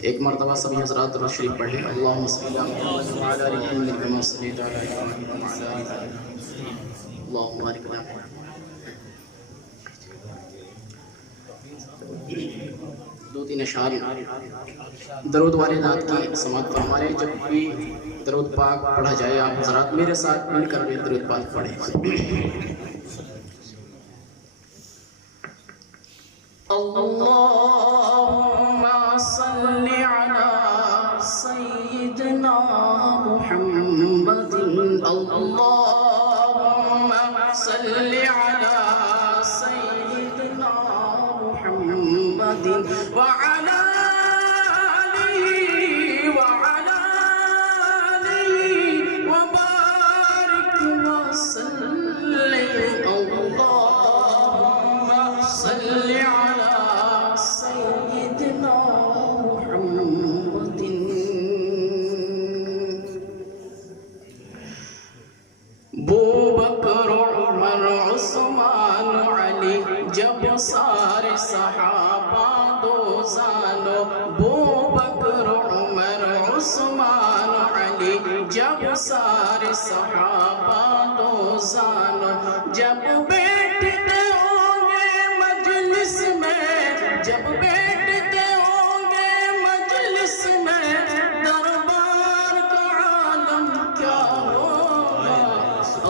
ایک مرتبہ سبھی حضرات درود شریف پڑھ لیں۔ اللہم صلی علی محمد وعلی آل محمد کما صلیت علی ابراہیم وعلی آل ابراہیم اللہم بارک علی محمد۔ دو تین اشعار درود واردات کی سماعت فرمائیں۔ جب بھی درود پاک پڑھا جائے آپ حضرات میرے ساتھ مل کر بھی درود پاک پڑھیں۔ اللہم صلی علی سیدنا محمد اللہم صلی علی سیدنا محمد وعلی آلہ وعلی آلہ وبارک وسلم اللہم صلی علی جب سارے صحابہ دو زانو بو بکر عمر عثمان علی جب سارے صحابہ دو زانو جب بیٹھتے ہوں گے مجلس میں جب بیٹھتے ہوں گے مجلس میں دربار کا عالم کیا ہوگا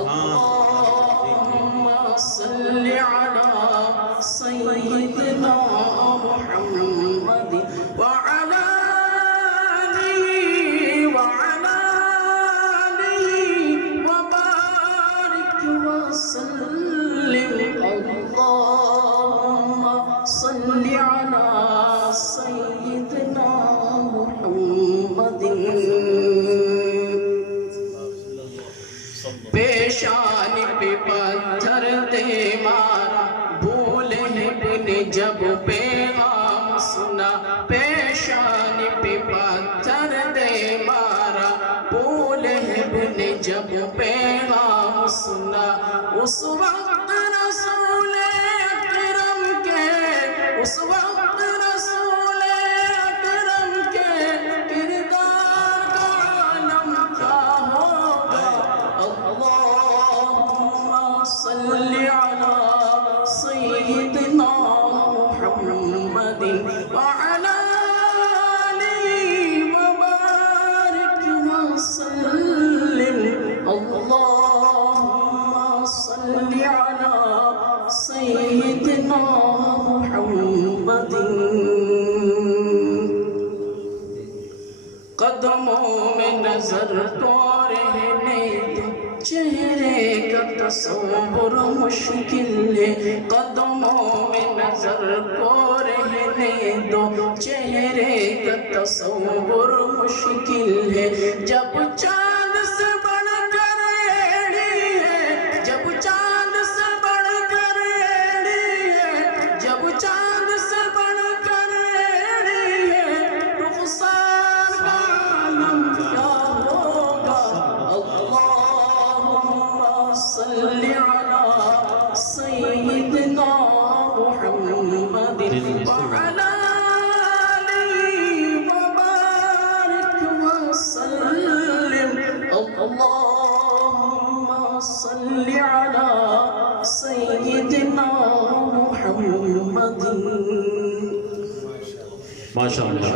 اللہم صلی علی سیدنا محمد وعلی آلہ وعلی آلہ وبارک وسلم اللہم صلی علی سیدنا محمد۔ پیشانی پہ پتھر دے مارا جب پیغام سنا پیشانی پہ پتھر دے مارا بولہب نے جب پیغام سنا اس وقت رسول اکرم کے اس وقت رسول اکرم کے کردار کا عالم کیا ہوگا اللہم صلی علی سیدنا محمد وعلی آلہ وبارک وسلم اللہم صلی علی سیدنا محمد۔ قدموں میں نظر کو رہنے دو چہرے کا تصور مشکل ہے قدموں میں نظر کو رہنے دو چہرے کا تصور مشکل ہے جب چاند سے بڑھ کر ایڑی ہے جب چاند سے بڑھ کر ایڑی ہے جب چاند سے بڑھ کر ایڑی ہے رخسار کا عالم کیا ہوگا اللہم صلی علی سیدنا محمد وعلی آلہ وبارک وسلم اللہم صلی علی سیدنا محمد۔ ماشاءاللہ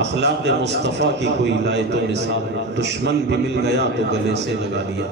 اخلاق مصطفیٰ کی کوئی لائے تو مثال دشمن بھی مل گیا تو گلے سے لگا لیا۔